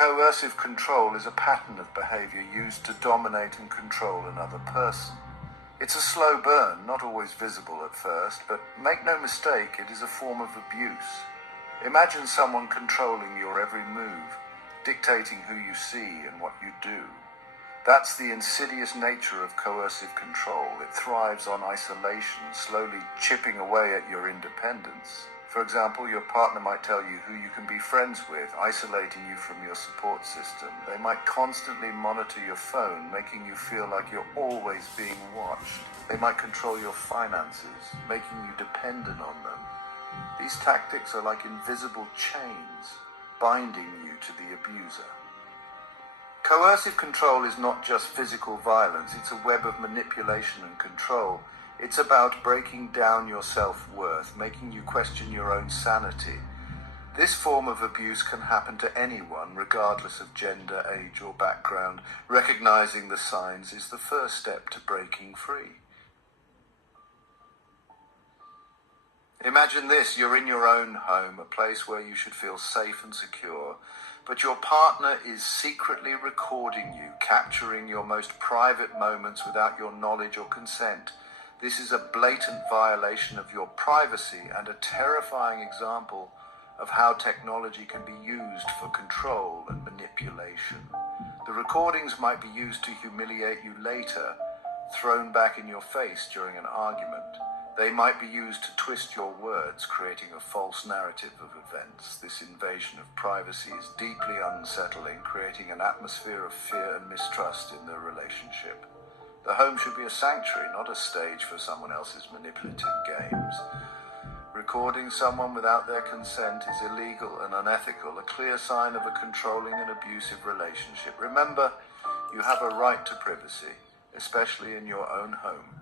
Coercive control is a pattern of behavior used to dominate and control another person. It's a slow burn, not always visible at first, but make no mistake, it is a form of abuse. Imagine someone controlling your every move, dictating who you see and what you do. That's the insidious nature of coercive control. It thrives on isolation, slowly chipping away at your independence. For example, your partner might tell you who you can be friends with, isolating you from your support system. They might constantly monitor your phone, making you feel like you're always being watched. They might control your finances, making you dependent on them. These tactics are like invisible chains, binding you to the abuser. Coercive control is not just physical violence, it's a web of manipulation and control. It's about breaking down your self-worth, making you question your own sanity. This form of abuse can happen to anyone, regardless of gender, age, or background. Recognizing the signs is the first step to breaking free. Imagine this, you're in your own home, a place where you should feel safe and secure, but your partner is secretly recording you, capturing your most private moments without your knowledge or consent. This is a blatant violation of your privacy and a terrifying example of how technology can be used for control and manipulation. The recordings might be used to humiliate you later, thrown back in your face during an argument. They might be used to twist your words, creating a false narrative of events. This invasion of privacy is deeply unsettling, creating an atmosphere of fear and mistrust in the relationship. The home should be a sanctuary, not a stage for someone else's manipulative games. Recording someone without their consent is illegal and unethical, a clear sign of a controlling and abusive relationship. Remember, you have a right to privacy, especially in your own home.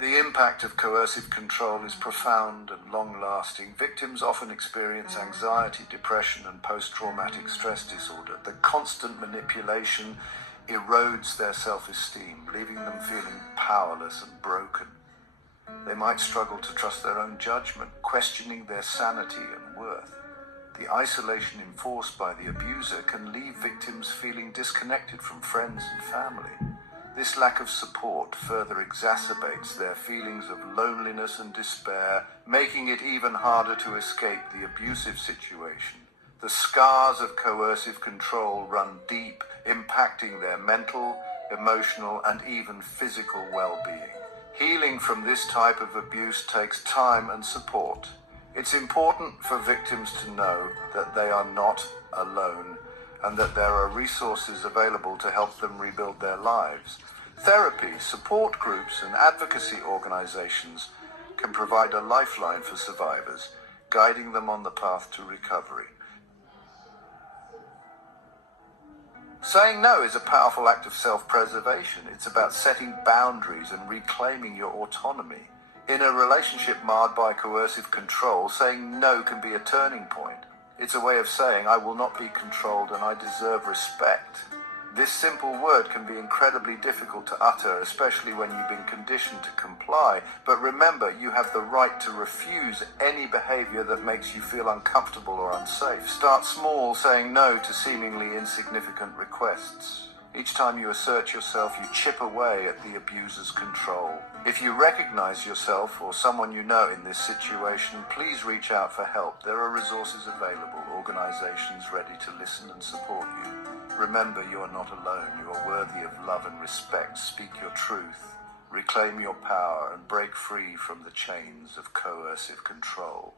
The impact of coercive control is profound and long-lasting. Victims often experience anxiety, depression, and post-traumatic stress disorder. The constant manipulation erodes their self-esteem, leaving them feeling powerless and broken. They might struggle to trust their own judgment, questioning their sanity and worth. The isolation enforced by the abuser can leave victims feeling disconnected from friends and family. This lack of support further exacerbates their feelings of loneliness and despair, making it even harder to escape the abusive situation. The scars of coercive control run deep, impacting their mental, emotional, and even physical well-being. Healing from this type of abuse takes time and support. It's important for victims to know that they are not alone, and that there are resources available to help them rebuild their lives. Therapy, support groups, and advocacy organizations can provide a lifeline for survivors, guiding them on the path to recovery. Saying no is a powerful act of self-preservation. It's about setting boundaries and reclaiming your autonomy. In a relationship marred by coercive control, saying no can be a turning point. It's a way of saying, I will not be controlled and I deserve respect. This simple word can be incredibly difficult to utter, especially when you've been conditioned to comply. But remember, you have the right to refuse any behavior that makes you feel uncomfortable or unsafe. Start small, saying no to seemingly insignificant requests. Each time you assert yourself, you chip away at the abuser's control. If you recognize yourself or someone you know in this situation, please reach out for help. There are resources available, organizations ready to listen and support you. Remember, you are not alone. You are worthy of love and respect. Speak your truth, reclaim your power, and break free from the chains of coercive control.